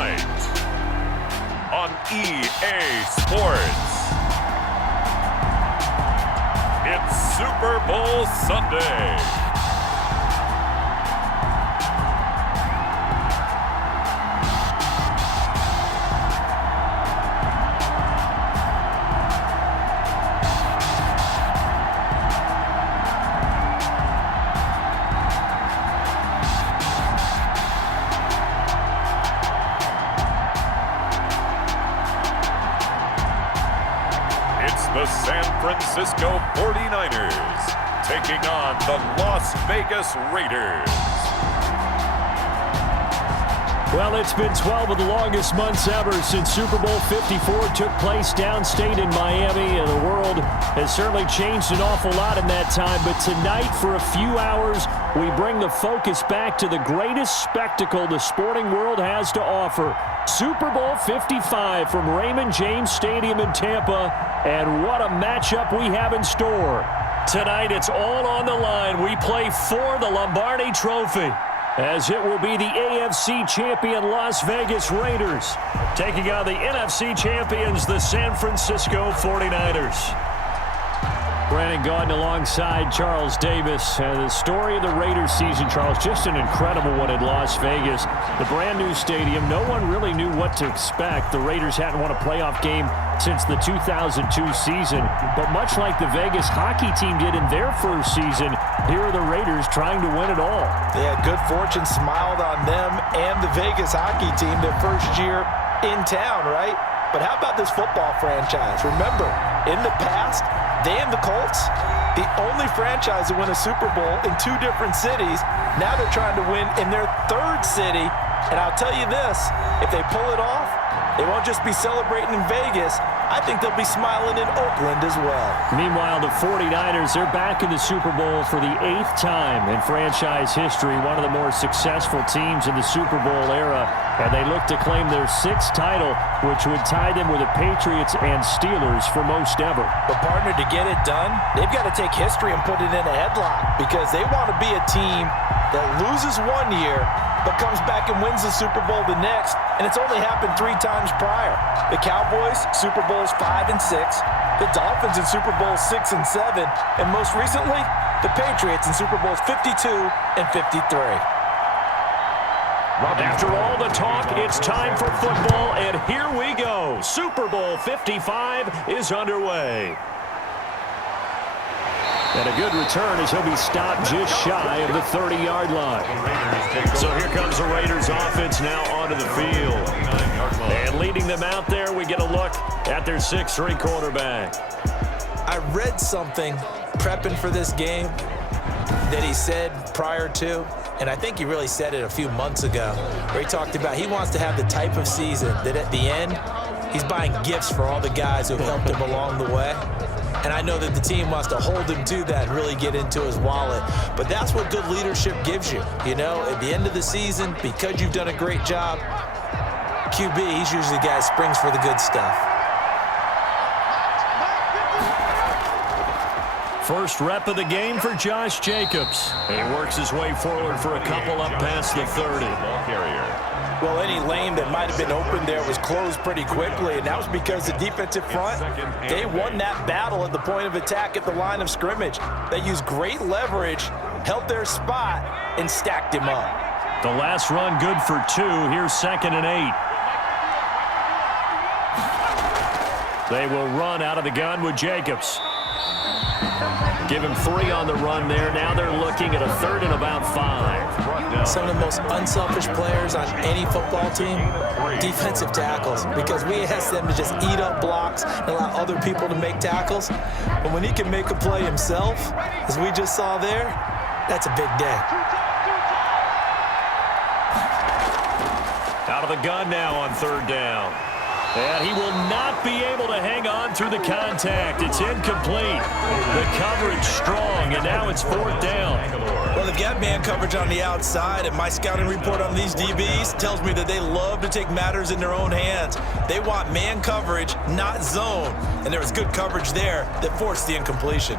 tonight on EA Sports. It's Super Bowl Sunday. The San Francisco 49ers taking on the Las Vegas Raiders. Well, it's been 12 of the longest months ever since Super Bowl 54 took place downstate in Miami, and the world has certainly changed an awful lot in that time. But tonight, for a few hours, we bring the focus back to the greatest spectacle the sporting world has to offer. Super Bowl 55 from Raymond James Stadium in Tampa, and what a matchup we have in store. Tonight, it's all on the line. We play for the Lombardi Trophy, as it will be the AFC champion Las Vegas Raiders taking on the NFC champions, the San Francisco 49ers. Brandon Gaudin alongside Charles Davis. The story of the Raiders season, Charles, just an incredible one in Las Vegas. The brand new stadium, no one really knew what to expect. The Raiders hadn't won a playoff game since the 2002 season. But much like the Vegas hockey team did in their first season, here are the Raiders trying to win it all. Yeah, good fortune smiled on them and the Vegas hockey team their first year in town, right? But how about this football franchise? Remember, in the past, they and the Colts, the only franchise to win a Super Bowl in two different cities. Now they're trying to win in their third city. And I'll tell you this, if they pull it off, they won't just be celebrating in Vegas. I think they'll be smiling in Oakland as well. Meanwhile, the 49ers, they're back in the Super Bowl for the 8th time in franchise history, one of the more successful teams in the Super Bowl era. And they look to claim their 6th title, which would tie them with the Patriots and Steelers for most ever. But, partner, to get it done, they've got to take history and put it in a headlock, because they want to be a team that loses one year but comes back and wins the Super Bowl the next, and it's only happened 3 times prior. The Cowboys, Super Bowls 5 and 6, the Dolphins in Super Bowls 6 and 7, and most recently, the Patriots in Super Bowls 52 and 53. After all the talk, it's time for football, and here we go. Super Bowl 55 is underway. And a good return as he'll be stopped just shy of the 30-yard line. So here comes the Raiders offense now onto the field. And leading them out there, we get a look at their 6'3" quarterback. I read something prepping for this game that he said prior to, and I think he really said it a few months ago, where he talked about he wants to have the type of season that at the end, he's buying gifts for all the guys who helped him along the way. And I know that the team wants to hold him to that and really get into his wallet. But that's what good leadership gives you. You know, at the end of the season, because you've done a great job, QB, he's usually the guy who springs for the good stuff. First rep of the game for Josh Jacobs. And he works his way forward for a couple up past the 30. Well, any lane that might have been open there was closed pretty quickly, and that was because the defensive front, they won that battle at the point of attack at the line of scrimmage. They used great leverage, held their spot, and stacked him up. The last run good for 2. Here's 2nd and 8. They will run out of the gun with Jacobs. Give him 3 on the run there. Now they're looking at a 3rd and about 5. Some of the most unselfish players on any football team, defensive tackles, because we ask them to just eat up blocks and allow other people to make tackles. But when he can make a play himself, as we just saw there, that's a big day. Out of the gun now on 3rd down. And he will not be able to hang on through the contact. It's incomplete. The coverage strong, and now it's 4th down. Well, they've got man coverage on the outside, and my scouting report on these DBs tells me that they love to take matters in their own hands. They want man coverage, not zone. And there was good coverage there that forced the incompletion.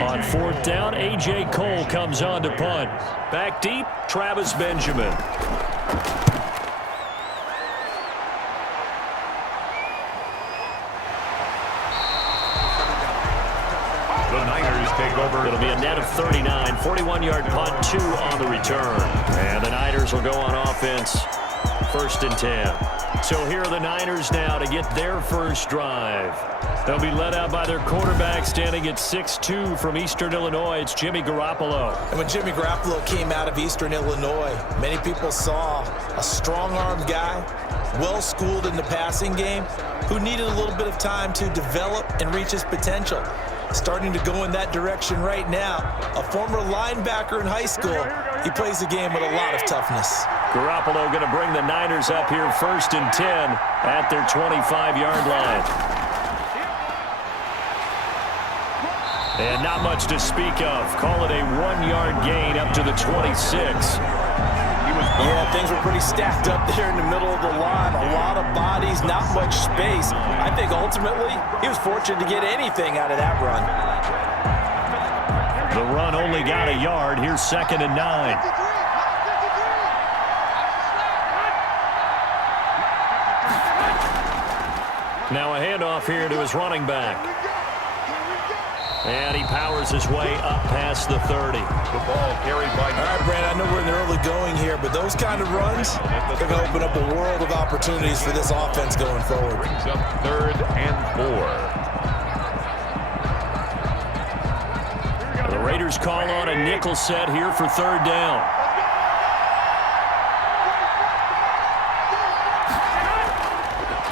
On 4th down, A.J. Cole comes on to punt. Back deep, Travis Benjamin. The Niners take over. It'll be a net of 39, 41-yard punt, 2 on the return. And the Niners will go on offense, 1st and 10. So here are the Niners now to get their first drive. They'll be led out by their quarterback standing at 6'2" from Eastern Illinois. It's Jimmy Garoppolo. And when Jimmy Garoppolo came out of Eastern Illinois, many people saw a strong-armed guy, well-schooled in the passing game, who needed a little bit of time to develop and reach his potential. Starting to go in that direction right now. A former linebacker in high school, he plays the game with a lot of toughness. Garoppolo going to bring the Niners up here 1st and 10 at their 25-yard line. And not much to speak of. Call it a 1-yard gain up to the 26. Yeah, things were pretty stacked up there in the middle of the line. A lot of bodies, not much space. I think ultimately he was fortunate to get anything out of that run. The run only got a yard. Here's 2nd and 9. Now a handoff here to his running back. And he powers his way up past the 30. The ball carried by. All right, Brad, I know we're in the early going here, but those kind of runs, they're going to open up a world of opportunities for this offense going forward. Brings up 3rd and 4. The Raiders call on a nickel set here for 3rd down.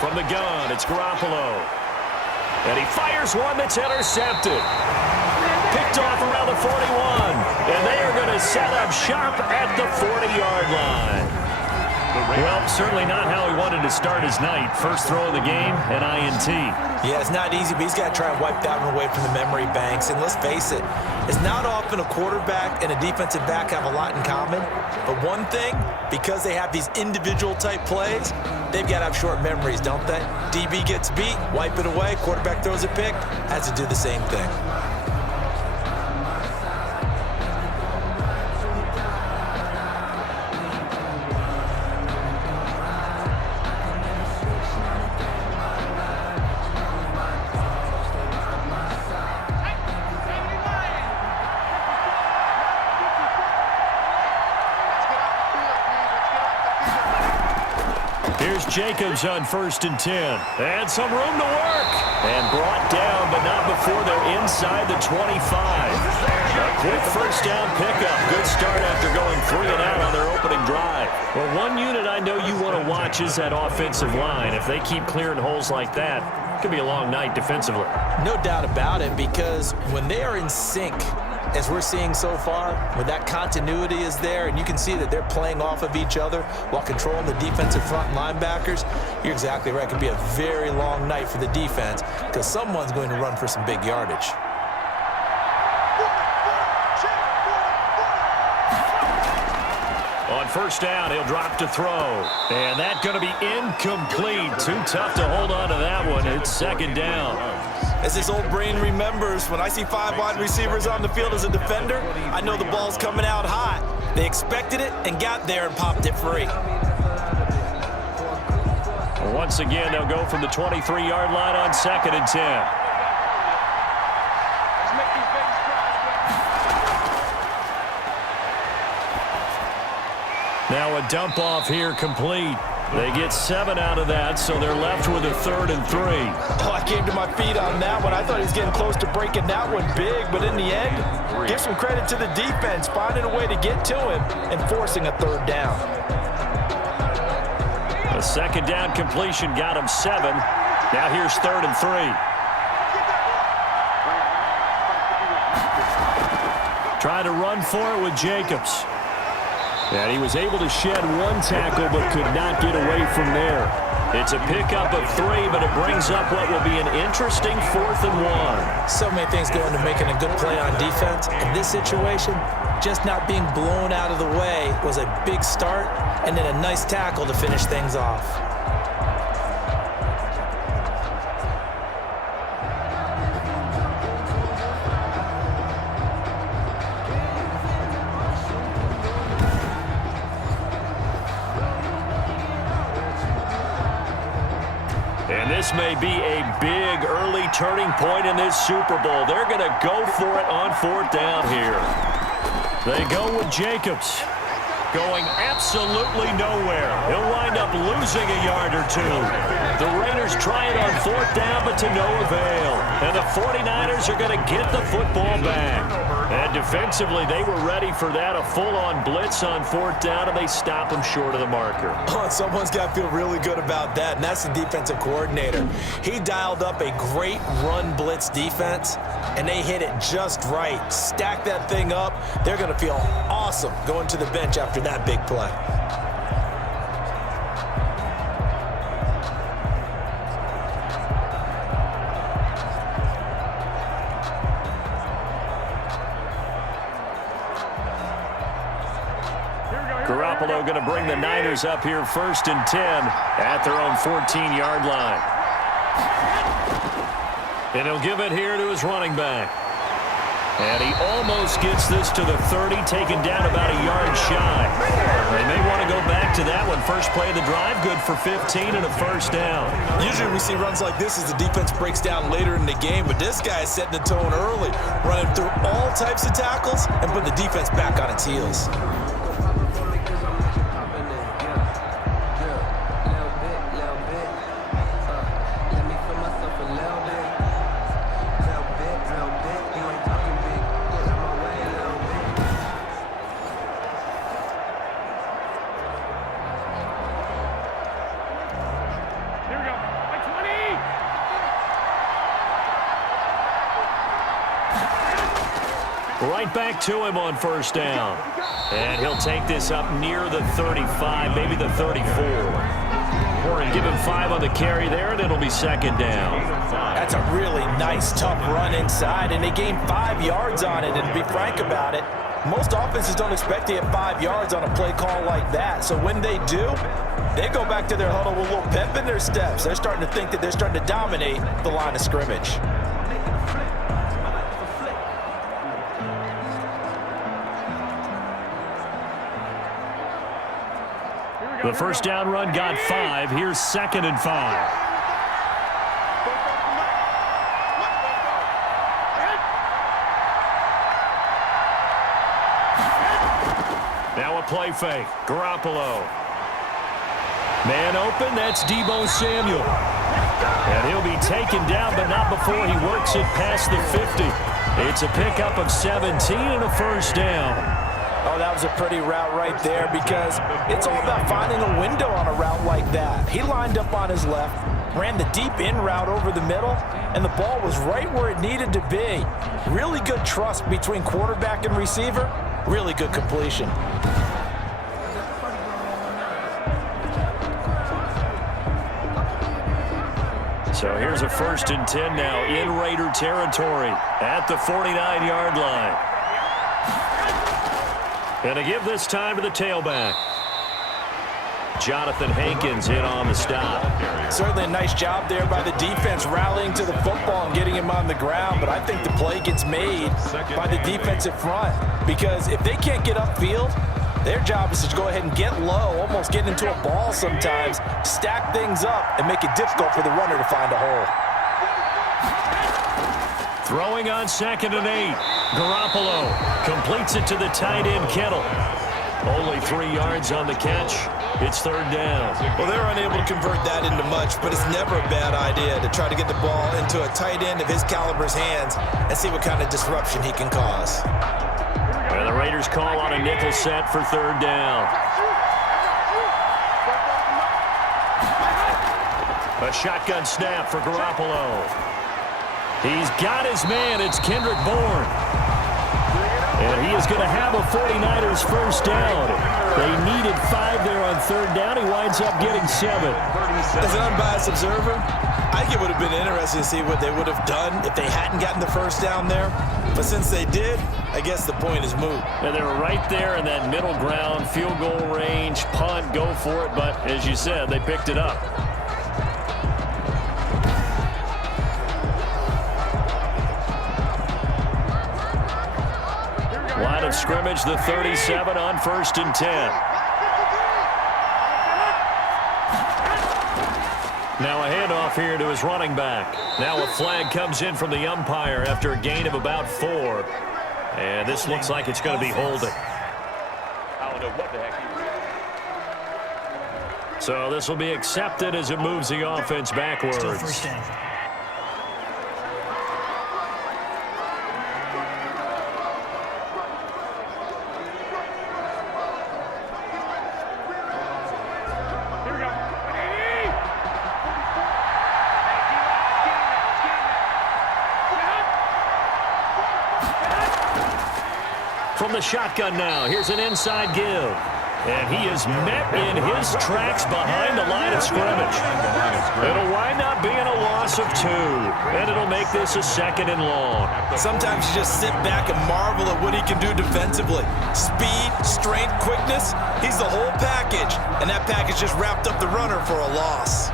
From the gun, it's Garoppolo. And he fires one that's intercepted. Picked off around the 41. And they are going to set up shop at the 40-yard line. Well, certainly not how he wanted to start his night. First throw of the game, an INT. Yeah, it's not easy, but he's got to try and wipe that one away from the memory banks. And let's face it, it's not often a quarterback and a defensive back have a lot in common. But one thing, because they have these individual type plays, they've got to have short memories, don't they? DB gets beat, wipe it away, quarterback throws a pick, has to do the same thing. Here's Jacobs on 1st and 10. And some room to work. And brought down, but not before they're inside the 25. A quick first down pickup. Good start after going 3 and out on their opening drive. Well, one unit I know you want to watch is that offensive line. If they keep clearing holes like that, it could be a long night defensively. No doubt about it, because when they are in sync, as we're seeing so far, when that continuity is there and you can see that they're playing off of each other while controlling the defensive front linebackers, you're exactly right. It could be a very long night for the defense because someone's going to run for some big yardage. On 1st down, he'll drop to throw. And that's going to be incomplete. Too tough to hold on to that one. It's 2nd down. As this old brain remembers, when I see 5 wide receivers on the field as a defender, I know the ball's coming out hot. They expected it and got there and popped it free. Once again, they'll go from the 23-yard line on 2nd and 10. Now a dump off here complete. They get 7 out of that, so they're left with a 3rd and 3. Oh, I came to my feet on that one. I thought he was getting close to breaking that one big, but in the end, give some credit to the defense, finding a way to get to him and forcing a 3rd down. A 2nd down completion got him 7. Now here's 3rd and 3. Trying to run for it with Jacobs. And he was able to shed 1 tackle but could not get away from there. It's a pickup of 3, but it brings up what will be an interesting 4th and 1. So many things go into making a good play on defense. In this situation, just not being blown out of the way was a big start, and then a nice tackle to finish things off. this may be a big early turning point in this Super Bowl. They're going to go for it on 4th down here. They go with Jacobs. Going absolutely nowhere. He'll wind up losing a yard or two. The Raiders try it on 4th down, but to no avail. And the 49ers are going to get the football back. And defensively, they were ready for that, a full-on blitz on 4th down, and they stop them short of the marker. Oh, someone's got to feel really good about that, and that's the defensive coordinator. He dialed up a great run blitz defense, and they hit it just right. Stack that thing up. They're going to feel awesome going to the bench after that big play. Garoppolo going to bring the Niners up here 1st and 10 at their own 14-yard line. And he'll give it here to his running back. And he almost gets this to the 30, taken down about a yard shy. They may want to go back to that one. First play of the drive, good for 15 and a 1st down. Usually we see runs like this as the defense breaks down later in the game, but this guy is setting the tone early, running through all types of tackles and putting the defense back on its heels. Right back to him on 1st down. And he'll take this up near the 35, maybe the 34. And give him 5 on the carry there, and it'll be 2nd down. That's a really nice, tough run inside, and they gained 5 yards on it. And to be frank about it, most offenses don't expect to get 5 yards on a play call like that. So when they do, they go back to their huddle with a little pep in their steps. They're starting to think that they're starting to dominate the line of scrimmage. The 1st down run got 5. Here's 2nd and 5. Now a play fake. Garoppolo. Man open. That's Deebo Samuel. And he'll be taken down, but not before he works it past the 50. It's a pickup of 17 and a 1st down. Oh, that was a pretty route right there because it's all about finding a window on a route like that. He lined up on his left, ran the deep in route over the middle, and the ball was right where it needed to be. Really good trust between quarterback and receiver. Really good completion. So here's a 1st and 10 now in Raider territory at the 49-yard line. And to give this time to the tailback. Jonathan Hankins in on the stop. Certainly a nice job there by the defense rallying to the football and getting him on the ground, but I think the play gets made by the defensive front because if they can't get upfield, their job is to go ahead and get low, almost get into a ball sometimes, stack things up, and make it difficult for the runner to find a hole. Throwing on 2nd and 8. Garoppolo completes it to the tight end, Kittle. Only 3 yards on the catch. It's 3rd down. Well, they were unable to convert that into much, but it's never a bad idea to try to get the ball into a tight end of his caliber's hands and see what kind of disruption he can cause. And the Raiders call on a nickel set for 3rd down. A shotgun snap for Garoppolo. He's got his man. It's Kendrick Bourne. And he is going to have a 49ers 1st down. They needed 5 there on 3rd down. He winds up getting 7. As an unbiased observer, I think it would have been interesting to see what they would have done if they hadn't gotten the 1st down there. But since they did, I guess the point is moot. And they were right there in that middle ground, field goal range, punt, go for it. But as you said, they picked it up. Line of scrimmage, the 37 on 1st and 10. Now a handoff here to his running back. Now a flag comes in from the umpire after a gain of about 4. And this looks like it's going to be holding. I don't know what the heck he was. So this will be accepted as it moves the offense backwards. Still first down. From the shotgun now, here's an inside give. And he is met in his tracks behind the line of scrimmage. It'll wind up being a loss of 2. And it'll make this a 2nd and long. Sometimes you just sit back and marvel at what he can do defensively. Speed, strength, quickness, he's the whole package. And that package just wrapped up the runner for a loss.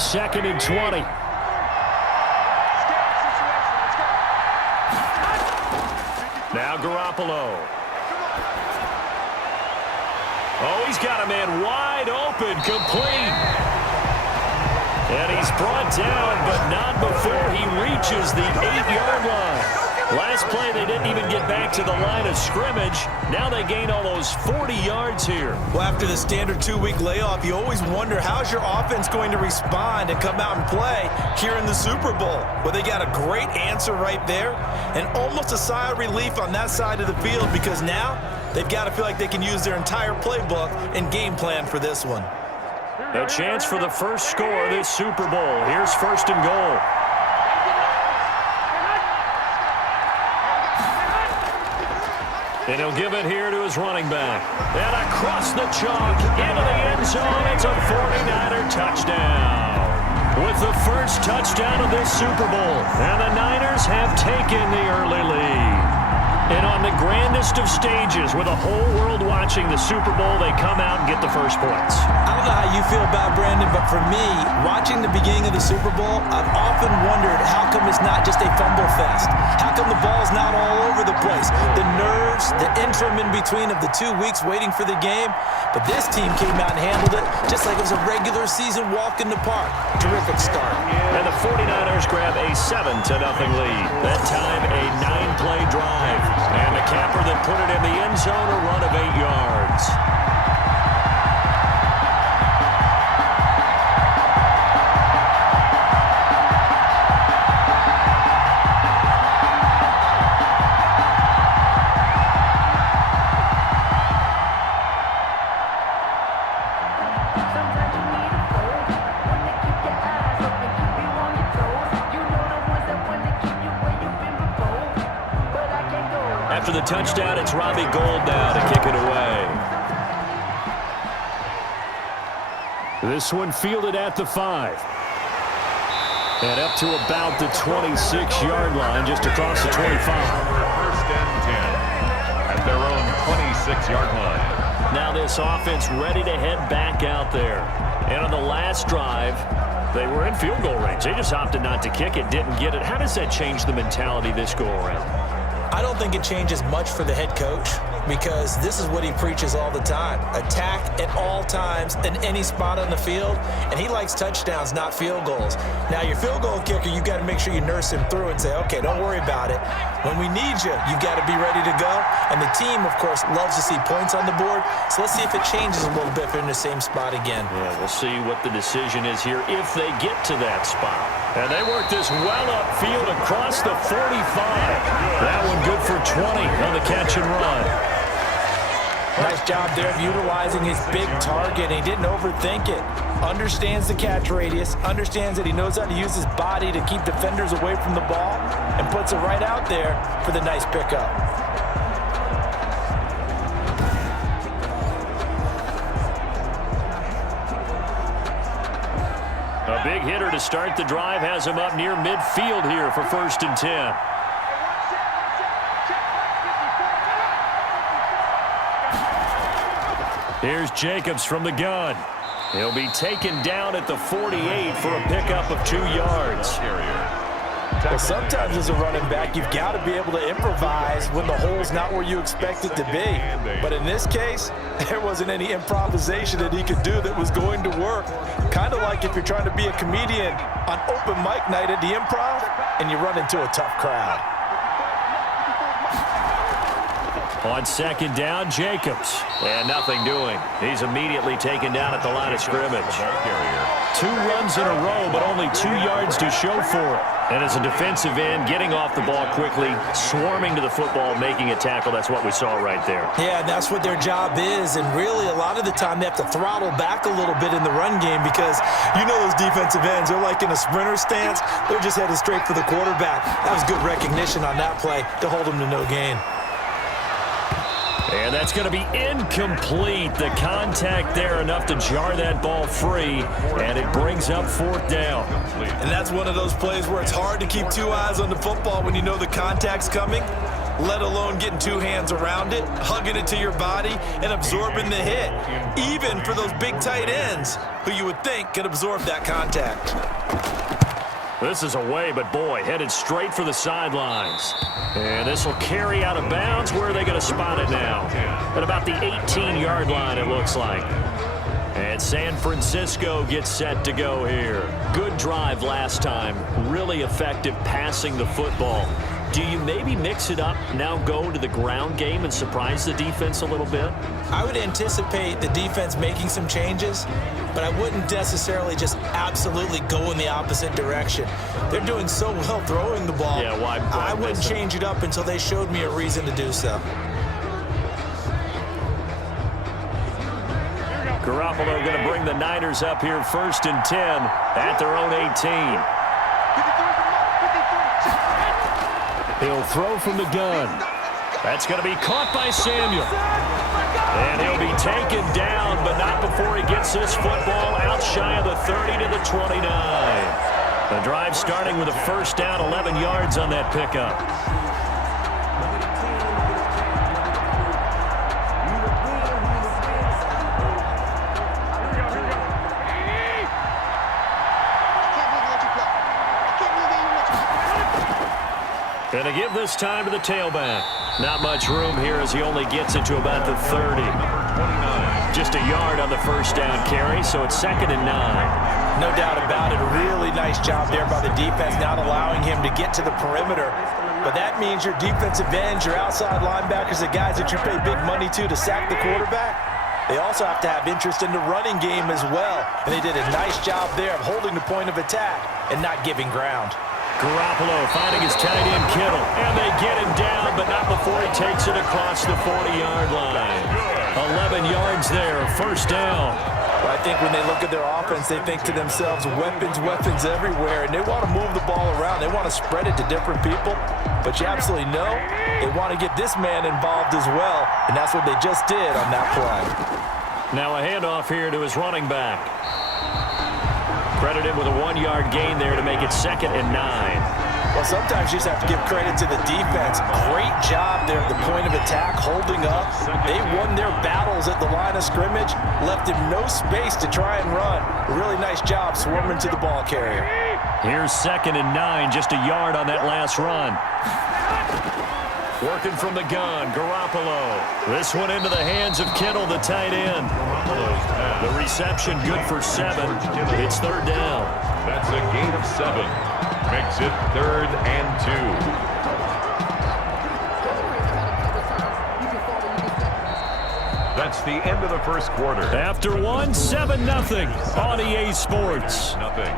Second and 20. Now Garoppolo. Oh, he's got a man wide open, complete. And he's brought down, but not before he reaches the 8-yard line. Last play, they didn't even get back to the line of scrimmage. Now they gain almost 40 yards here. Well, after the standard 2-week layoff, you always wonder how's your offense going to respond and come out and play here in the Super Bowl. Well, they got a great answer right there and almost a sigh of relief on that side of the field because now they've got to feel like they can use their entire playbook and game plan for this one. A chance for the first score of this Super Bowl. Here's 1st and goal. And he'll give it here to his running back. And across the chalk into the end zone. It's a 49er touchdown. With the first touchdown of this Super Bowl. And the Niners have taken the early lead. And on the grandest of stages, with the whole world watching the Super Bowl, they come out and get the first points. I don't know how you feel about Brandon, but for me, watching the beginning of the Super Bowl, I've often wondered how come it's not just a fumble fest? How come the ball's not all over the place? The nerves, the interim in between of the 2 weeks waiting for the game. But this team came out and handled it just like it was a regular season walk in the park. Terrific start. And the 49ers grab a 7-0 lead. That time a 9-play drive. And the capper that put it in the end zone, a run of 8 yards. After the touchdown, it's Robbie Gould now to kick it away. This one fielded at the 5. And up to about the 26-yard line, just across the 25. 1st and 10 at their own 26-yard line. Now this offense ready to head back out there. And on the last drive, they were in field goal range. They just opted not to kick it, didn't get it. How does that change the mentality this go around? I don't think it changes much for the head coach because this is what he preaches all the time. Attack at all times in any spot on the field, and he likes touchdowns, not field goals. Now, your field goal kicker, you've got to make sure you nurse him through and say, okay, don't worry about it. When we need you, you've got to be ready to go. And the team, of course, loves to see points on the board. So let's see if it changes a little bit if they're in the same spot again. Yeah, we'll see what the decision is here if they get to that spot. And they work this well upfield across the 45. That one good for 20 on the catch and run. Nice job there of utilizing his big target. He didn't overthink it. Understands the catch radius. Understands that he knows how to use his body to keep defenders away from the ball. And puts it right out there for the nice pickup. A big hitter to start the drive has him up near midfield here for 1st and 10. Here's Jacobs from the gun. He'll be taken down at the 48 for a pickup of 2 yards. Well, sometimes as a running back, you've got to be able to improvise when the hole's not where you expect it to be. But in this case, there wasn't any improvisation that he could do that was going to work. Kind of like if you're trying to be a comedian on open mic night at the Improv and you run into a tough crowd. On second down, Jacobs. And nothing doing. He's immediately taken down at the line of scrimmage. 2 runs in a row, but only 2 yards to show for it. And as a defensive end, getting off the ball quickly, swarming to the football, making a tackle, that's what we saw right there. Yeah, and that's what their job is. And really, a lot of the time, they have to throttle back a little bit in the run game because you know those defensive ends, they're like in a sprinter stance. They're just headed straight for the quarterback. That was good recognition on that play to hold them to no gain. And that's going to be incomplete. The contact there enough to jar that ball free, and it brings up 4th down. And that's one of those plays where it's hard to keep 2 eyes on the football when you know the contact's coming, let alone getting 2 hands around it, hugging it to your body, and absorbing the hit, even for those big tight ends who you would think could absorb that contact. This is away, but boy, headed straight for the sidelines. And this will carry out of bounds. Where are they going to spot it now? At about the 18-yard line, it looks like. And San Francisco gets set to go here. Good drive last time. Really effective passing the football. Do you maybe mix it up, now go to the ground game and surprise the defense a little bit? I would anticipate the defense making some changes, but I wouldn't necessarily just absolutely go in the opposite direction. They're doing so well throwing the ball. Yeah, why I wouldn't change it up until they showed me a reason to do so. Garoppolo going to bring the Niners up here 1st and 10 at their own 18. He'll throw from the gun. That's going to be caught by Samuel. And he'll be taken down, but not before he gets this football out shy of the 30 to the 29. The drive starting with a 1st down, 11 yards on that pickup. Going to give this time to the tailback. Not much room here as he only gets it to about the 30. Just a yard on the 1st down carry, so it's 2nd and 9. No doubt about it. A really nice job there by the defense, not allowing him to get to the perimeter. But that means your defensive ends, your outside linebackers, the guys that you pay big money to sack the quarterback, they also have to have interest in the running game as well. And they did a nice job there of holding the point of attack and not giving ground. Garoppolo finding his tight end Kittle. And they get him down, but not before he takes it across the 40-yard line. 11 yards there, 1st down. Well, I think when they look at their offense, they think to themselves, weapons, weapons everywhere. And they want to move the ball around. They want to spread it to different people. But you absolutely know they want to get this man involved as well. And that's what they just did on that play. Now a handoff here to his running back. Credited with a 1-yard gain there to make it 2nd and 9. Well, sometimes you just have to give credit to the defense. Great job there at the point of attack, holding up. They won their battles at the line of scrimmage, left him no space to try and run. A really nice job swarming to the ball carrier. Here's 2nd and 9, just a yard on that last run. Working from the gun, Garoppolo. This one into the hands of Kittle, the tight end. The reception good for 7. It's 3rd down. That's a gain of 7. Makes it 3rd and 2. That's the end of the 1st quarter. After 1, 7-0 on EA Sports. Nothing.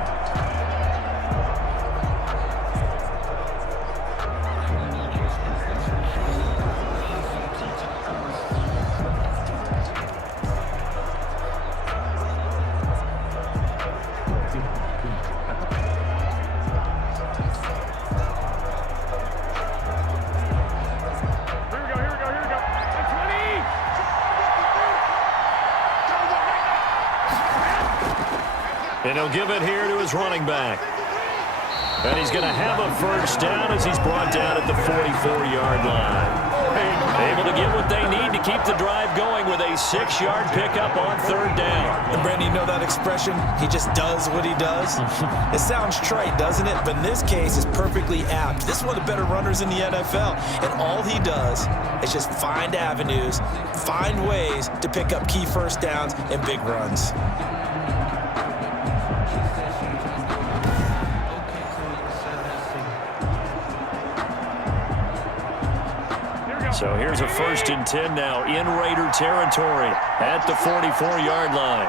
And he'll give it here to his running back. And he's going to have a 1st down as he's brought down at the 44-yard line. scoring. Able to get what they need to keep the drive going with a 6-yard pickup on 3rd down. And Brandon, you know that expression? He just does what he does. It sounds trite, doesn't it? But in this case, it's perfectly apt. This is one of the better runners in the NFL. And all he does is just find avenues, find ways to pick up key first downs and big runs. So here's a 1st and 10 now in Raider territory at the 44-yard line.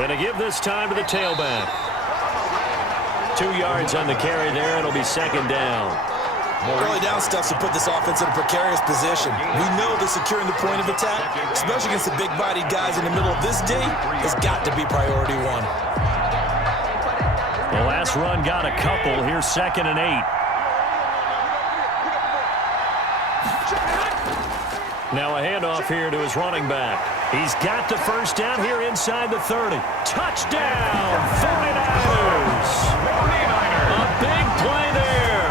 Going to give this time to the tailback. 2 yards on the carry there. It'll be 2nd down. Early down stuff to put this offense in a precarious position. We know that securing the point of attack, especially against the big-bodied guys in the middle of this D, has got to be priority 1. The last run got a couple. Here's 2nd and 8. Now a handoff here to his running back. He's got the 1st down here inside the 30. Touchdown, 49ers. A big play there.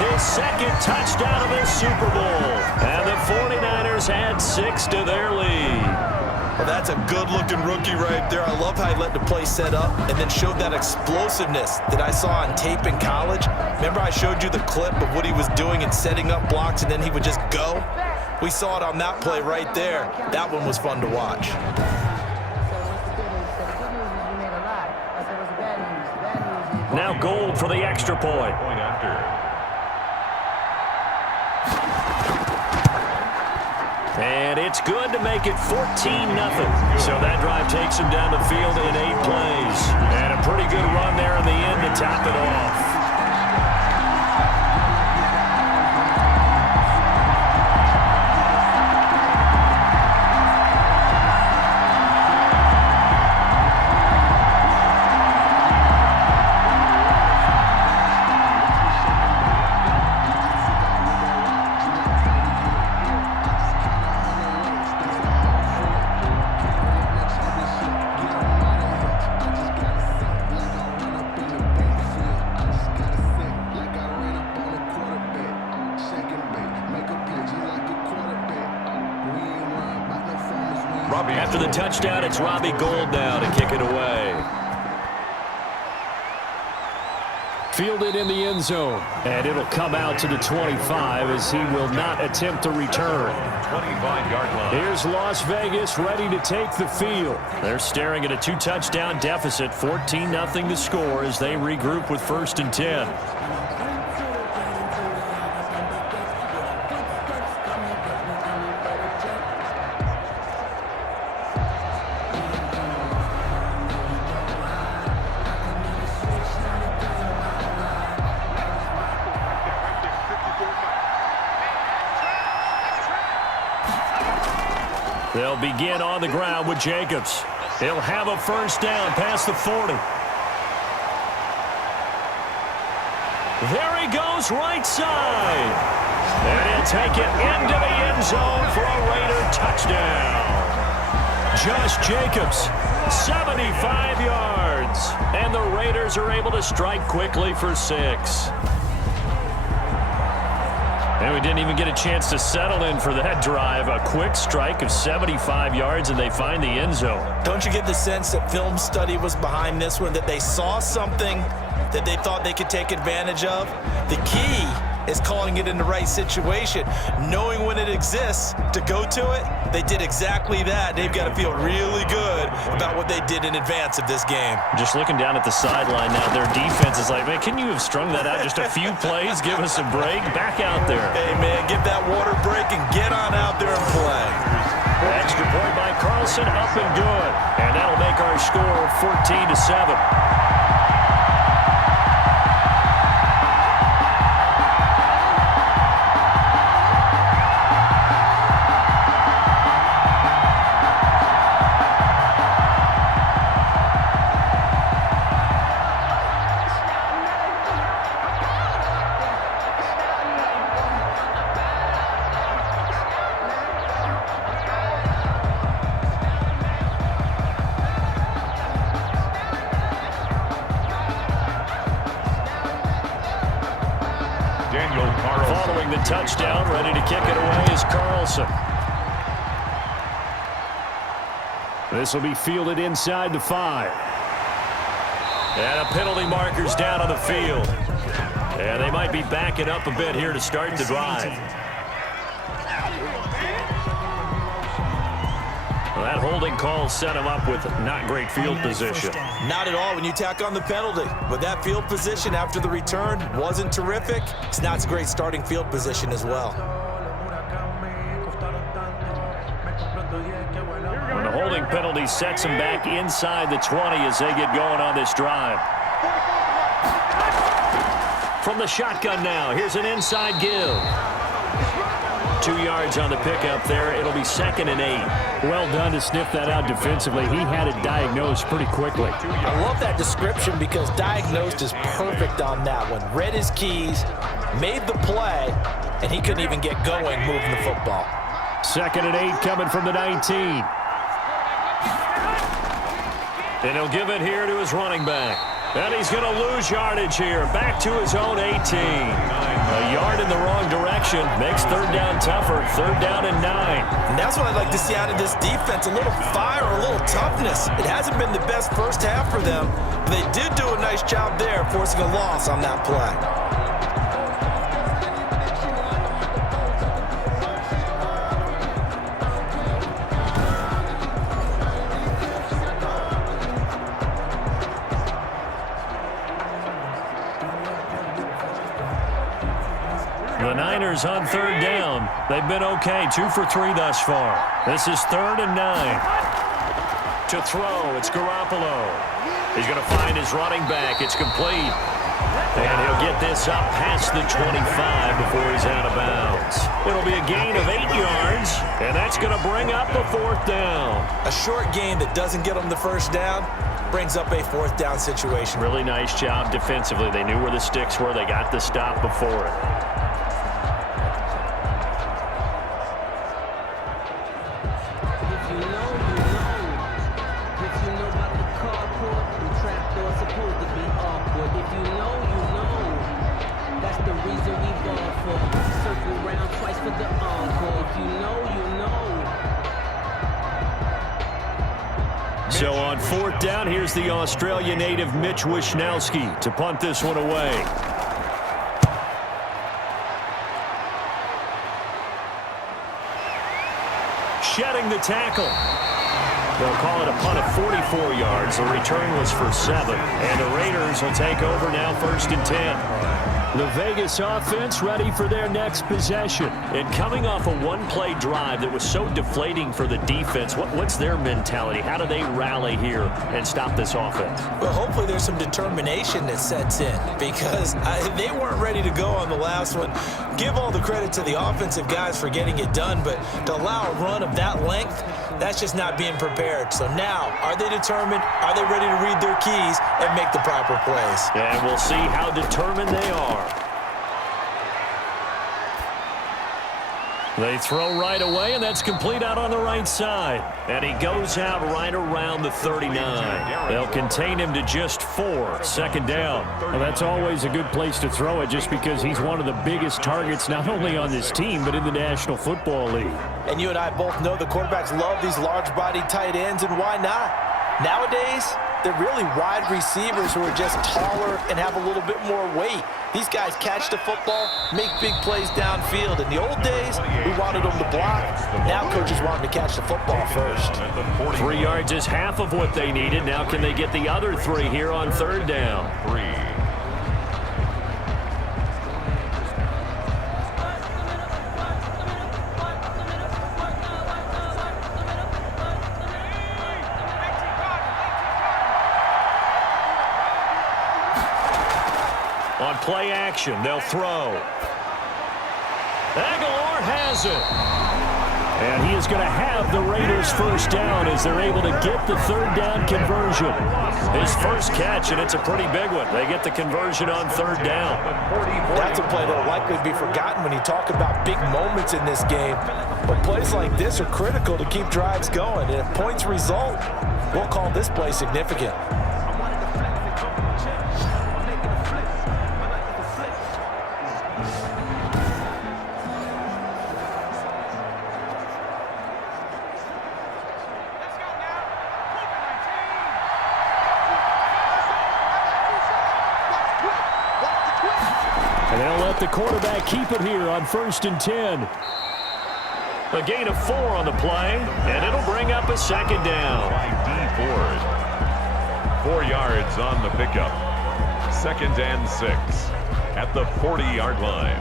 His 2nd touchdown of the Super Bowl. And the 49ers add 6 to their lead. Well, that's a good-looking rookie right there. I love how he let the play set up and then showed that explosiveness that I saw on tape in college. Remember I showed you the clip of what he was doing and setting up blocks, and then he would just go? We saw it on that play right there. That one was fun to watch. Now Gold for the extra point. And it's good to make it 14-0. So that drive takes him down the field in 8 plays. And a pretty good run there in the end to top it off. After the touchdown, it's Robbie Gould now to kick it away. Fielded in the end zone, and it'll come out to the 25 as he will not attempt to return. 25-yard line. Here's Las Vegas ready to take the field. They're staring at a 2-touchdown deficit, 14-0 to score as they regroup with 1st and 10. They'll begin on the ground with Jacobs. He'll have a 1st down past the 40. There he goes right side. And he'll take it into the end zone for a Raider touchdown. Josh Jacobs, 75 yards. And the Raiders are able to strike quickly for 6. And we didn't even get a chance to settle in for that drive. A quick strike of 75 yards, and they find the end zone. Don't you get the sense that film study was behind this one, that they saw something that they thought they could take advantage of? The key is calling it in the right situation, knowing when it exists to go to it. They did exactly that. They've got to feel really good about what they did in advance of this game. Just looking down at the sideline now, their defense is like, man, can you have strung that out just a few plays? Give us a break. Back out there. Hey, man, get that water break and get on out there and play. Extra point by Carlson, up and good. And that'll make our score 14-7. Following the touchdown, ready to kick it away is Carlson. This will be fielded inside the 5. And a penalty marker's down on the field. And they might be backing up a bit here to start the drive. Well, that holding call set him up with not great field position. Not at all when you tack on the penalty. But that field position after the return wasn't terrific. It's not a great starting field position as well. When the holding penalty sets him back inside the 20 as they get going on this drive. From the shotgun now, here's an inside give. 2 yards on the pickup there. It'll be 2nd and 8. Well done to sniff that out defensively. He had it diagnosed pretty quickly. I love that description because diagnosed is perfect on that one. Read his keys, made the play, and he couldn't even get going moving the football. 2nd and 8 coming from the 19. And he'll give it here to his running back. And he's going to lose yardage here. Back to his own 18. A yard in the wrong direction makes 3rd down tougher. 3rd down and 9. And that's what I'd like to see out of this defense. A little fire, a little toughness. It hasn't been the best first half for them. But they did do a nice job there, forcing a loss on that play. The Niners on 3rd down. They've been okay. 2 for 3 thus far. This is 3rd and 9. To throw, it's Garoppolo. He's going to find his running back. It's complete. And he'll get this up past the 25 before he's out of bounds. It'll be a gain of 8 yards, and that's going to bring up a 4th down. A short gain that doesn't get them the first down brings up a 4th down situation. Really nice job defensively. They knew where the sticks were. They got the stop before it. So on 4th down, here's the Australia native Mitch Wishnowsky to punt this one away. Shedding the tackle. They'll call it a punt of 44 yards. The return was for 7. And the Raiders will take over now 1st and 10. The Vegas offense ready for their next possession. And coming off a one-play drive that was so deflating for the defense, what's their mentality? How do they rally here and stop this offense? Well, hopefully there's some determination that sets in because they weren't ready to go on the last one. Give all the credit to the offensive guys for getting it done, but to allow a run of that length, that's just not being prepared. So now, are they determined? Are they ready to read their keys and make the proper plays? And we'll see how determined they are. They throw right away, and that's complete out on the right side. And he goes out right around the 39. They'll contain him to just 4. 2nd down. Well, that's always a good place to throw it just because he's one of the biggest targets not only on this team but in the National Football League. And you and I both know the quarterbacks love these large-body tight ends, and why not? Nowadays, they're really wide receivers who are just taller and have a little bit more weight. These guys catch the football, make big plays downfield. In the old days, we wanted them to block. Now coaches want them to catch the football first. 3 yards is half of what they needed. Now can they get the other 3 here on 3rd down? On play action, they'll throw. Aguilar has it. And he is going to have the Raiders 1st down as they're able to get the 3rd down conversion. His first catch, and it's a pretty big one. They get the conversion on 3rd down. That's a play that will likely be forgotten when you talk about big moments in this game. But plays like this are critical to keep drives going. And if points result, we'll call this play significant. And they'll let the quarterback keep it here on 1st and 10. A gain of 4 on the play, and it'll bring up a second down. By D Ford. 4 yards on the pickup. 2nd and 6 at the 40-yard line.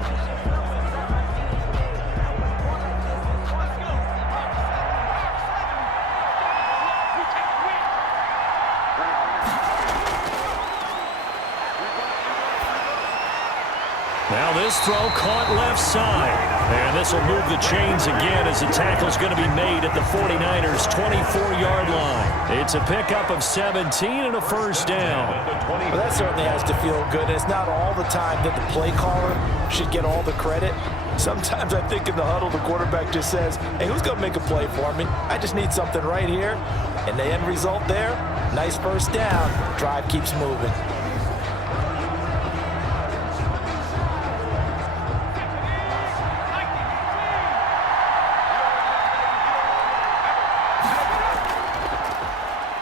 Now this throw caught left side. And this will move the chains again as the tackle's going to be made at the 49ers' 24-yard line. It's a pickup of 17 and a first down. Well, that certainly has to feel good. It's not all the time that the play caller should get all the credit. Sometimes I think in the huddle, the quarterback just says, hey, who's going to make a play for me? I just need something right here. And the end result there, nice first down. Drive keeps moving.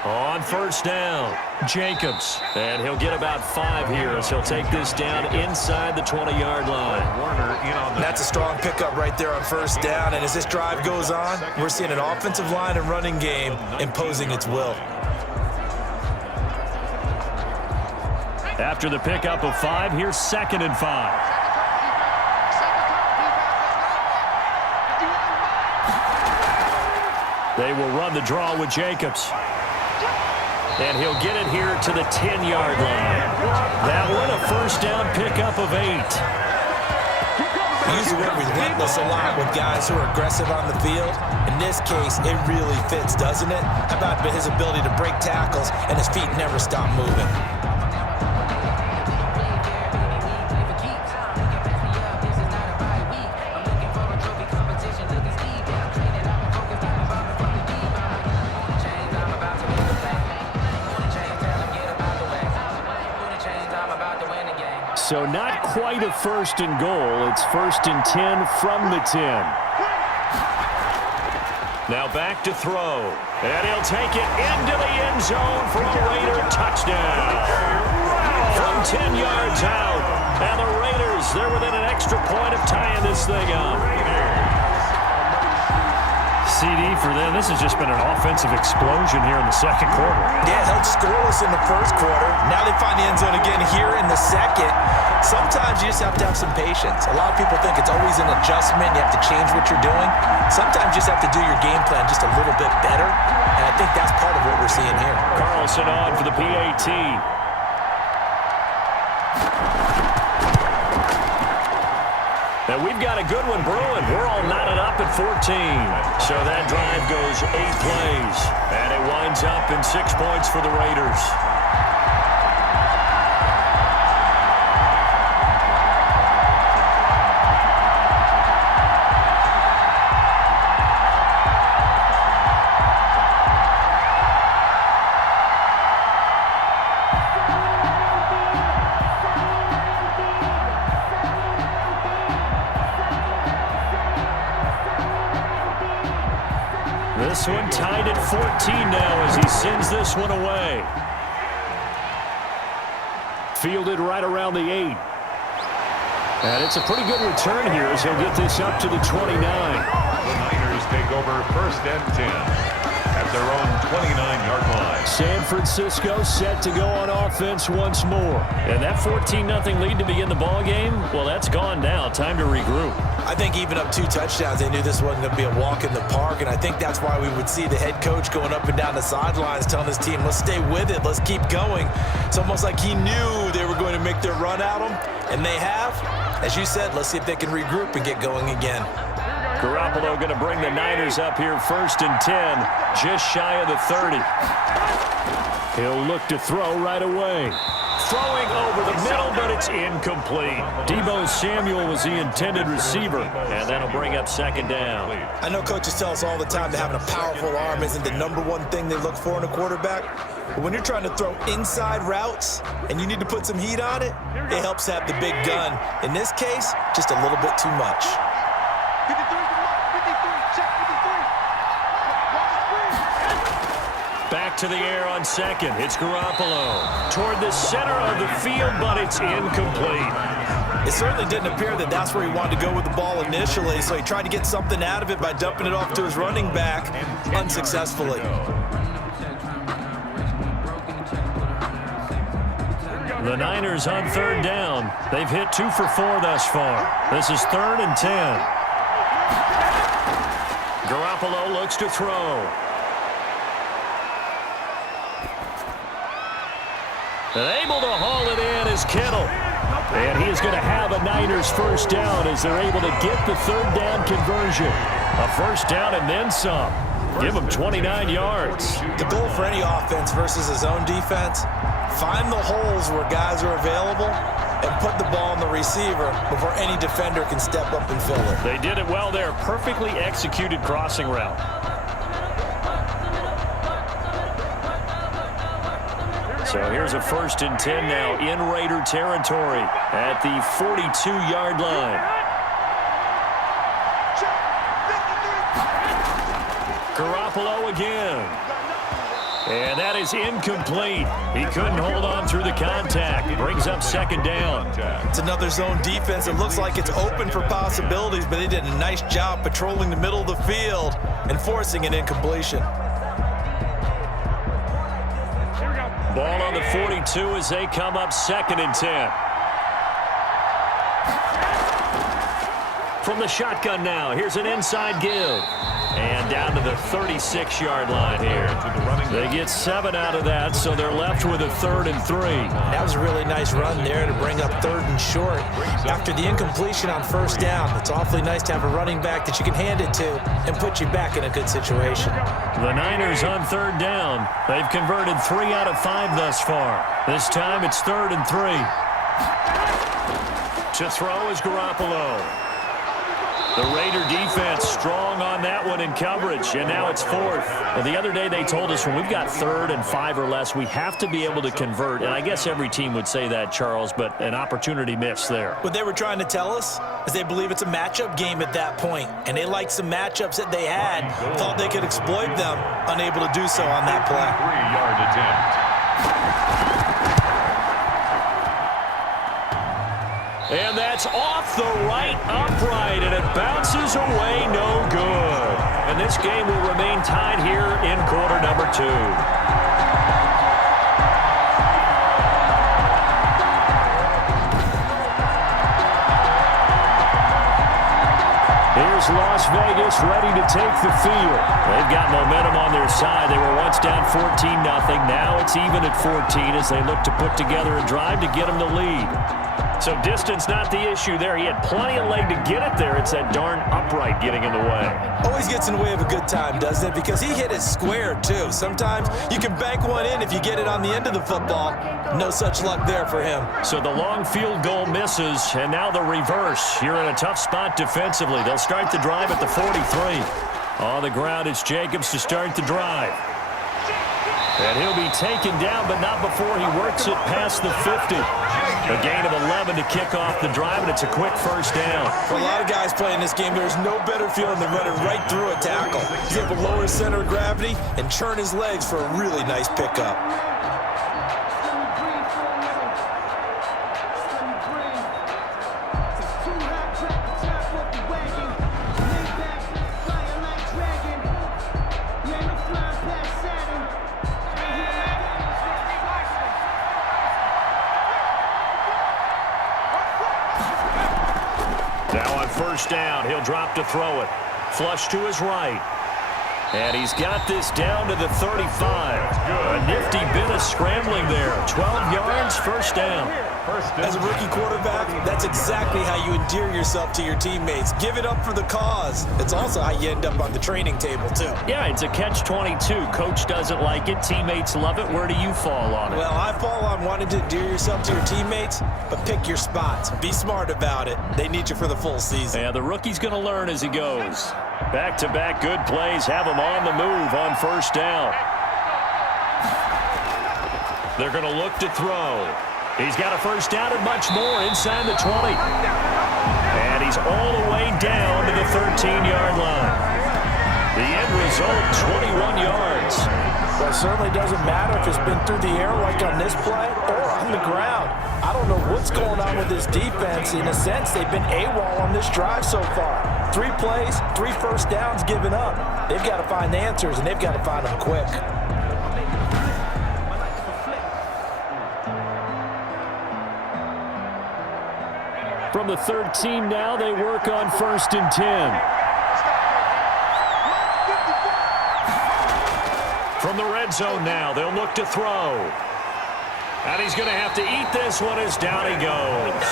On first down, Jacobs. And he'll get about 5 here as he'll take this down inside the 20-yard line. Warner in on the That's a strong pickup right there on first down. And as this drive goes on, we're seeing an offensive line and running game imposing its will. After the pickup of 5, here's 2nd and 5. They will run the draw with Jacobs. And he'll get it here to the 10-yard line. That one a first down pickup of 8. We use the word relentless a lot with guys who are aggressive on the field. In this case, it really fits, doesn't it? How about his ability to break tackles and his feet never stop moving? So not quite a 1st and goal. It's 1st and 10 from the 10. Now back to throw. And he'll take it into the end zone for a Raider touchdown. From 10 yards out. And the Raiders, they're within an extra point of tying this thing up. CD for them. This has just been an offensive explosion here in the 2nd quarter. Yeah, held scoreless in the 1st quarter. Now they find the end zone again here in the 2nd. Sometimes you just have to have some patience. A lot of people think it's always an adjustment. You have to change what you're doing. Sometimes you just have to do your game plan just a little bit better. And I think that's part of what we're seeing here. Carlson on for the PAT. And we've got a good one brewing. We're all knotted up at 14. So that drive goes 8 plays. And it winds up in 6 points for the Raiders. This one tied at 14 now as he sends this one away. Fielded right around the 8. And it's a pretty good return here as he'll get this up to the 29. The Niners take over 1st and 10 at their own 29-yard line. San Francisco set to go on offense once more. And that 14-0 lead to begin the ball game, well, that's gone now. Time to regroup. I think even up 2 touchdowns, they knew this wasn't going to be a walk in the park, and I think that's why we would see the head coach going up and down the sidelines telling his team, let's stay with it, let's keep going. It's almost like he knew they were going to make their run at him, and they have. As you said, let's see if they can regroup and get going again. Garoppolo going to bring the Niners up here 1st and 10, just shy of the 30. He'll look to throw right away. Throwing over the middle, but it's incomplete. Deebo Samuel was the intended receiver, and that'll bring up 2nd down. I know coaches tell us all the time that having a powerful arm isn't the #1 thing they look for in a quarterback. But when you're trying to throw inside routes and you need to put some heat on it, it helps have the big gun. In this case, just a little bit too much. back to the air on second. It's Garoppolo toward the center of the field, but it's incomplete. It certainly didn't appear that that's where he wanted to go with the ball initially, so he tried to get something out of it by dumping it off to his running back unsuccessfully. The Niners on third down. They've hit 2 for 4 thus far. This is 3rd and 10. Garoppolo looks to throw. And able to haul it in is Kittle. And he is going to have a Niners first down as they're able to get the third down conversion. A first down and then some. Give him 29 yards. The goal for any offense versus his own defense, find the holes where guys are available and put the ball on the receiver before any defender can step up and fill it. They did it well there. Perfectly executed crossing route. So here's a 1st and 10 now in Raider territory at the 42-yard line. Garoppolo again. And that is incomplete. He couldn't hold on through the contact. Brings up 2nd down. It's another zone defense. It looks like it's open for possibilities, but they did a nice job patrolling the middle of the field and forcing an incompletion. Ball on the 42 as they come up 2nd and 10. From the shotgun now, here's an inside give. And down to the 36-yard line here. They get 7 out of that, so they're left with a 3rd and 3. That was a really nice run there to bring up 3rd and short. After the incompletion on 1st down, it's awfully nice to have a running back that you can hand it to and put you back in a good situation. The Niners on 3rd down. They've converted 3 out of 5 thus far. This time it's 3rd and 3. To throw is Garoppolo. The Raider defense strong on that one in coverage, and now it's 4th. Well, the other day they told us when we've got 3rd and 5 or less, we have to be able to convert, and I guess every team would say that, Charles, but an opportunity missed there. What they were trying to tell us is they believe it's a matchup game at that point, and they liked some matchups that they had, thought they could exploit them, unable to do so on that play. 3-yard attempt. And that's off the right upright, and it bounces away no good. And this game will remain tied here in quarter number 2. Here's Las Vegas ready to take the field. They've got momentum on their side. They were once down 14-0. Now it's even at 14 as they look to put together a drive to get them the lead. So distance not the issue there. He had plenty of leg to get it there. It's that darn upright getting in the way. Always gets in the way of a good time, doesn't it? Because he hit it square, too. Sometimes you can bank one in if you get it on the end of the football. No such luck there for him. So the long field goal misses, and now the reverse. You're in a tough spot defensively. They'll start the drive at the 43. On the ground, it's Jacobs to start the drive. And he'll be taken down, but not before he works it past the 50. A gain of 11 to kick off the drive, and it's a quick first down. For a lot of guys playing this game, there's no better feeling than running right through a tackle. He's able to lower his center of gravity and churn his legs for a really nice pickup. First down, he'll drop to throw it. Flush to his right. And he's got this down to the 35. A nifty bit of scrambling there. 12 yards, first down. As a rookie quarterback, that's exactly how you endear yourself to your teammates. Give it up for the cause. It's also how you end up on the training table, too. Yeah, it's a catch-22. Coach doesn't like it. Teammates love it. Where do you fall on it? Well, I fall on wanting to endear yourself to your teammates, but pick your spots. Be smart about it. They need you for the full season. Yeah, the rookie's going to learn as he goes. Back-to-back good plays have him on the move on first down. They're going to look to throw. He's got a first down and much more inside the 20. And he's all the way down to the 13-yard line. The end result, 21 yards. Well, it certainly doesn't matter if it's been through the air like on this play or on the ground. I don't know what's going on with this defense. In a sense, they've been AWOL on this drive so far. 3 plays, 3 first downs given up. They've got to find answers, and they've got to find them quick. From the 13 now, they work on 1st and 10. From the red zone now, they'll look to throw. And he's going to have to eat this one as down he goes.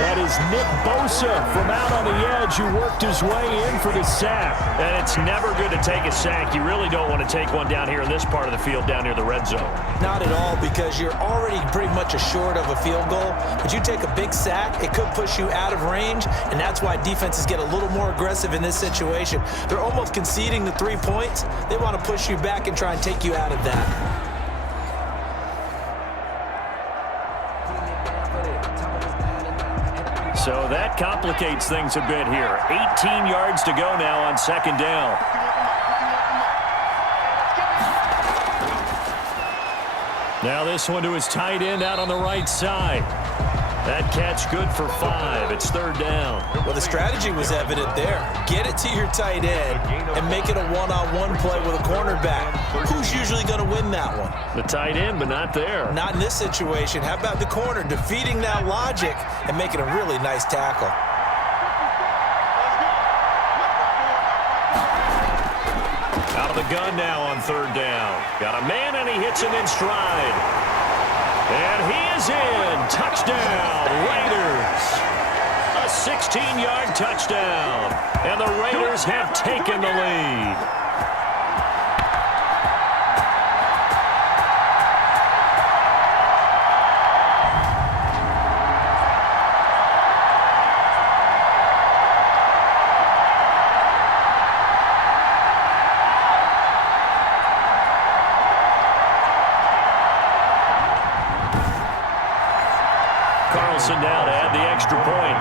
That is Nick Bosa from out on the edge who worked his way in for the sack. And it's never good to take a sack. You really don't want to take one down here in this part of the field down near the red zone. Not at all, because you're already pretty much assured of a field goal. But you take a big sack, it could push you out of range, and that's why defenses get a little more aggressive in this situation. They're almost conceding the 3 points. They want to push you back and try and take you out of that. So that complicates things a bit here. 18 yards to go now on 2nd down. Now this one to his tight end out on the right side. That catch good for 5. It's 3rd down. Well, the strategy was evident there. Get it to your tight end and make it a one-on-one play with a cornerback. Who's usually going to win that one? The tight end, but not there. Not in this situation. How about the corner defeating that logic and making a really nice tackle? Out of the gun now on 3rd down. Got a man, and he hits him in stride. And he is in. Touchdown, Raiders. A 16-yard touchdown. And the Raiders have taken the lead. Now to add the extra point.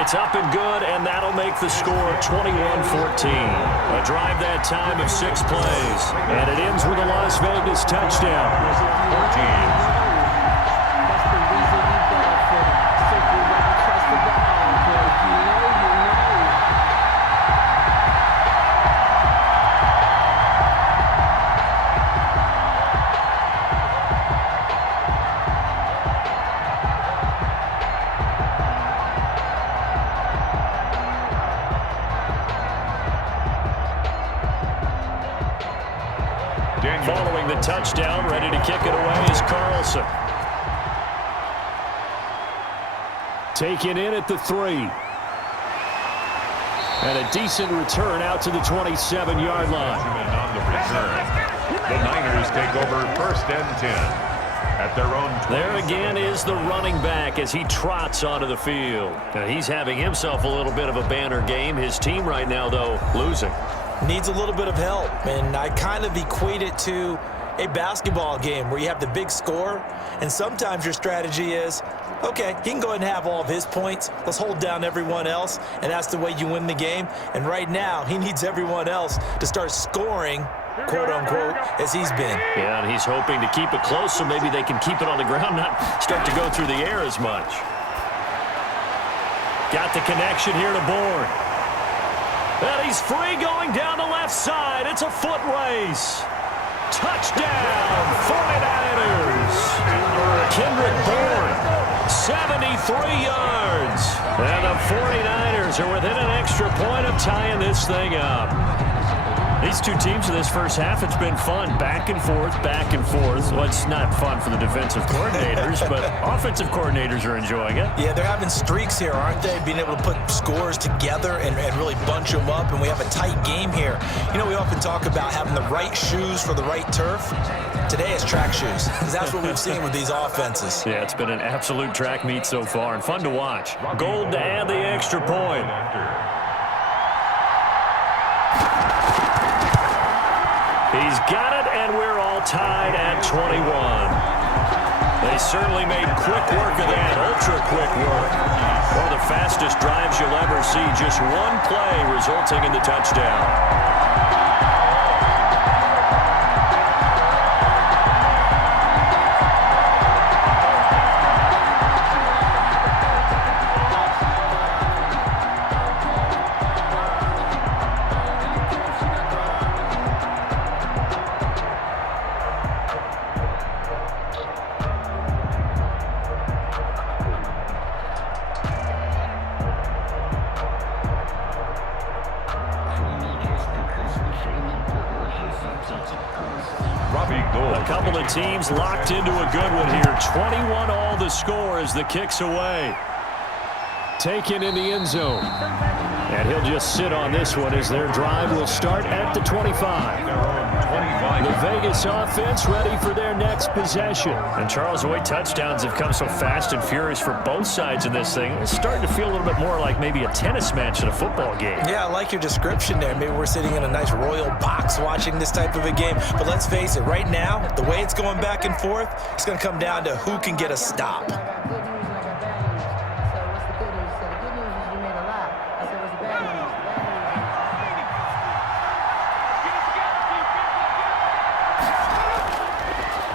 It's up and good, and that'll make the score 21-14. A drive that time of 6 plays, and it ends with a Las Vegas touchdown. 14. Following the touchdown, ready to kick it away is Carlson. Taken in at the 3. And a decent return out to the 27-yard line. On the return, the Niners take over 1st and 10 at their own 20. There again is the running back as he trots onto the field. Now, he's having himself a little bit of a banner game. His team right now, though, losing. Needs a little bit of help, and I kind of equate it to a basketball game where you have the big score, and sometimes your strategy is, okay, he can go ahead and have all of his points. Let's hold down everyone else, and that's the way you win the game. And right now, he needs everyone else to start scoring, quote-unquote, as he's been. Yeah, and he's hoping to keep it close so maybe they can keep it on the ground, not start to go through the air as much. Got the connection here to Bourne. And he's free going down the left side. It's a foot race. Touchdown, 49ers. Kendrick Bourne, 73 yards. And the 49ers are within an extra point of tying this thing up. These two teams in this first half, it's been fun. Back and forth, back and forth. Well, it's not fun for the defensive coordinators, but offensive coordinators are enjoying it. Yeah, they're having streaks here, aren't they? Being able to put scores together and really bunch them up, and we have a tight game here. You know, we often talk about having the right shoes for the right turf. Today it's track shoes, because that's what we've seen with these offenses. Yeah, it's been an absolute track meet so far, and fun to watch. Gold to add the extra point. He's got it, and we're all tied at 21. They certainly made quick work of that, ultra quick work. One of the fastest drives you'll ever see. Just one play resulting in the touchdown. A couple of teams locked into a good one here. 21 all the score as the kick's away. Taken in the end zone. And he'll just sit on this one as their drive will start at the 25. The Vegas offense ready for their next possession. And Charles, the way touchdowns have come so fast and furious for both sides in this thing, it's starting to feel a little bit more like maybe a tennis match in a football game. Yeah, I like your description there. Maybe we're sitting in a nice royal box watching this type of a game. But let's face it, right now, the way it's going back and forth, it's going to come down to who can get a stop.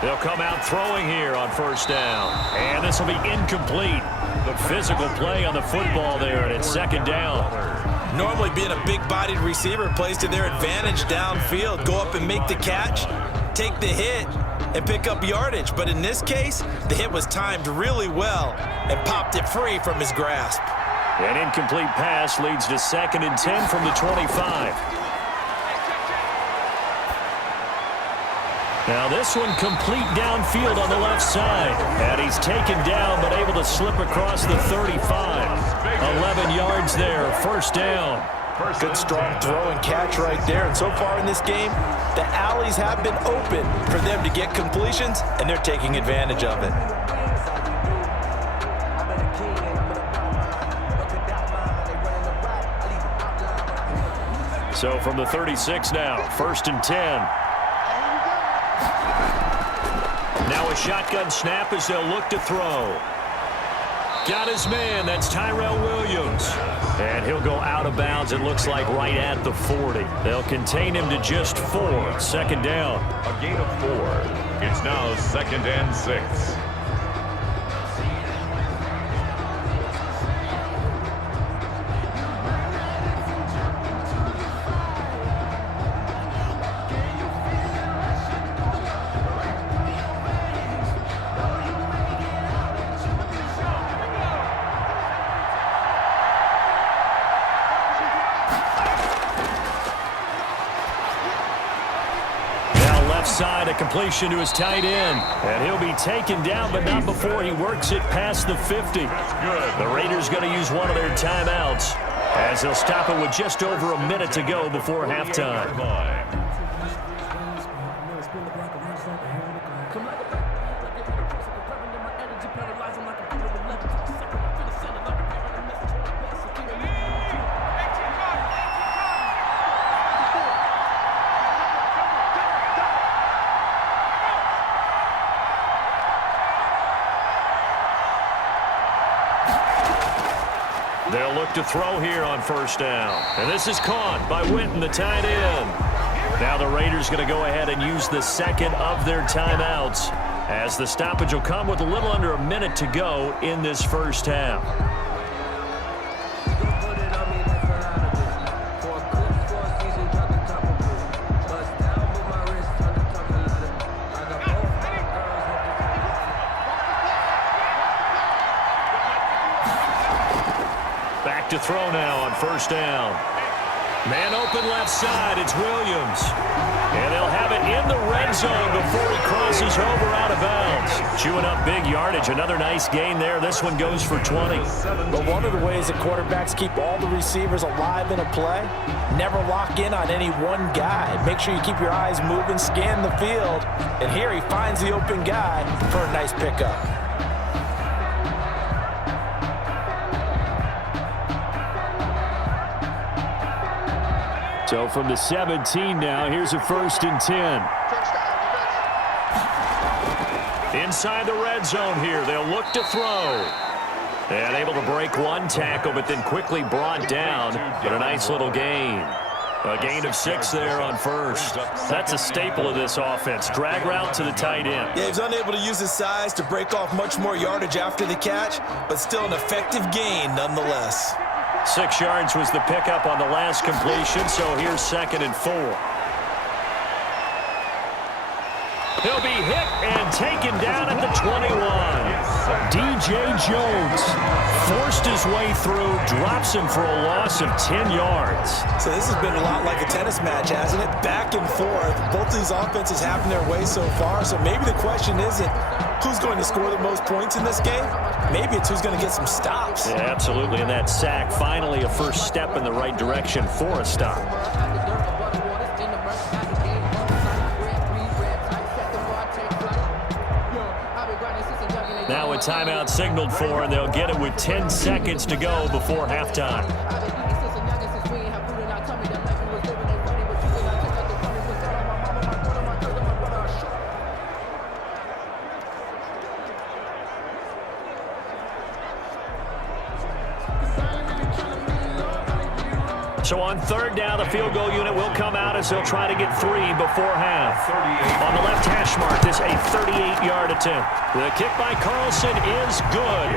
They'll come out throwing here on first down. And this will be incomplete. The physical play on the football there, and it's second down. Normally being a big-bodied receiver plays to their advantage downfield. Go up and make the catch, take the hit, and pick up yardage. But in this case, the hit was timed really well and popped it free from his grasp. An incomplete pass leads to 2nd and 10 from the 25. Now this one complete downfield on the left side. And he's taken down but able to slip across the 35. 11 yards there, first down. Good strong throw and catch right there. And so far in this game, the alleys have been open for them to get completions, and they're taking advantage of it. So from the 36 now, 1st and 10. Now a shotgun snap as they'll look to throw. Got his man. That's Tyrell Williams. And he'll go out of bounds, it looks like, right at the 40. They'll contain him to just 4. 2nd down. A gain of 4. It's now 2nd and 6. Side, a completion to his tight end. And he'll be taken down, but not before he works it past the 50. The Raiders going to use one of their timeouts as he'll stop it with just over a minute to go before halftime. They'll look to throw here on first down. And this is caught by Winton, the tight end. Now the Raiders going to go ahead and use the second of their timeouts as the stoppage will come with a little under a minute to go in this first half. To throw now on first down. Man open left side, it's Williams. And they'll have it in the red zone before he crosses over out of bounds. Chewing up big yardage, another nice gain there. This one goes for 20. But one of the ways that quarterbacks keep all the receivers alive in a play, never lock in on any one guy. Make sure you keep your eyes moving, scan the field. And here he finds the open guy for a nice pickup. So from the 17 now, here's a 1st and 10. Inside the red zone here, they'll look to throw. And able to break one tackle, but then quickly brought down. But a nice little gain. A gain of 6 there on first. That's a staple of this offense. Drag route to the tight end. Yeah, he was unable to use his size to break off much more yardage after the catch, but still an effective gain nonetheless. 6 yards was the pickup on the last completion, so here's 2nd and 4. He'll be hit and taken down at the 21. DJ Jones forced his way through, drops him for a loss of 10 yards. So this has been a lot like a tennis match, hasn't it? Back and forth. Both of these offenses having their way so far, so maybe the question isn't who's going to score the most points in this game. Maybe it's who's going to get some stops. Yeah, absolutely, and that sack finally a first step in the right direction for a stop. Now a timeout signaled for, and they'll get it with 10 seconds to go before halftime. So on 3rd down, the field goal unit will come out as they'll try to get 3 before half. On the left hash mark, this a 38-yard attempt. The kick by Carlson is good.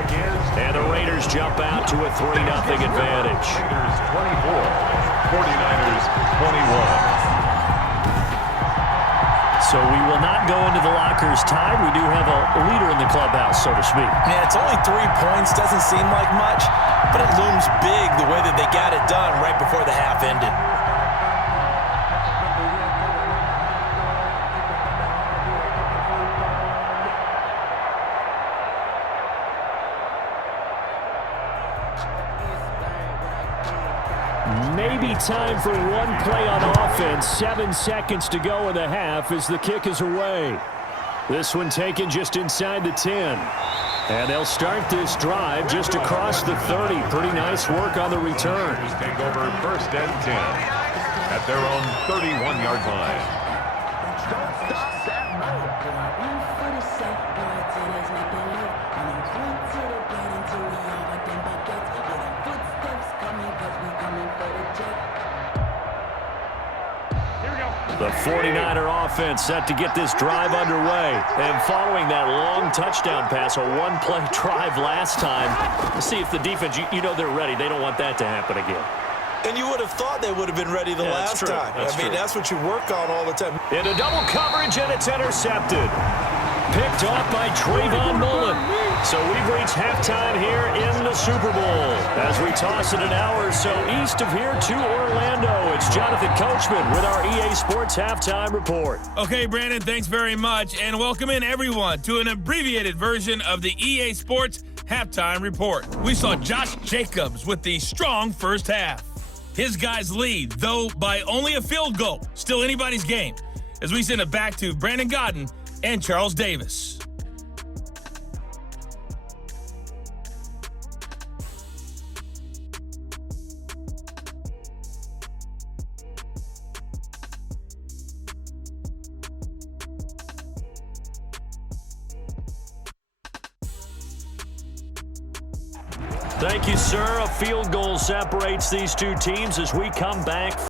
And the Raiders jump out to a 3-0 advantage. Raiders 24, 49ers 21. So we will not go into the lockers tied. We do have a leader in the clubhouse, so to speak. Man, it's only 3 points. Doesn't seem like much, but it looms big the way that they got it done right before the half ended. Maybe time for one play on offense. 7 seconds to go in the half as the kick is away. This one taken just inside the 10. And they'll start this drive just across the 30. Pretty nice work on the return. Raiders take over 1st and 10 at their own 31-yard line. The 49er offense set to get this drive underway. And following that long touchdown pass, a one-play drive last time, let's see if the defense, you know they're ready. They don't want that to happen again. And you would have thought they would have been ready the last time. I mean, that's what you work on all the time. Into double coverage, and it's intercepted. Picked off by Trayvon Mullen. So we've reached halftime here in the Super Bowl. As we toss it an hour or so east of here to Orlando, it's Jonathan Coachman with our EA Sports Halftime Report. Okay, Brandon, thanks very much. And welcome in, everyone, to an abbreviated version of the EA Sports Halftime Report. We saw Josh Jacobs with the strong first half. His guys lead, though by only a field goal. Still anybody's game. As we send it back to Brandon Godden and Charles Davis. Thank you, sir. A field goal separates these two teams as we come back.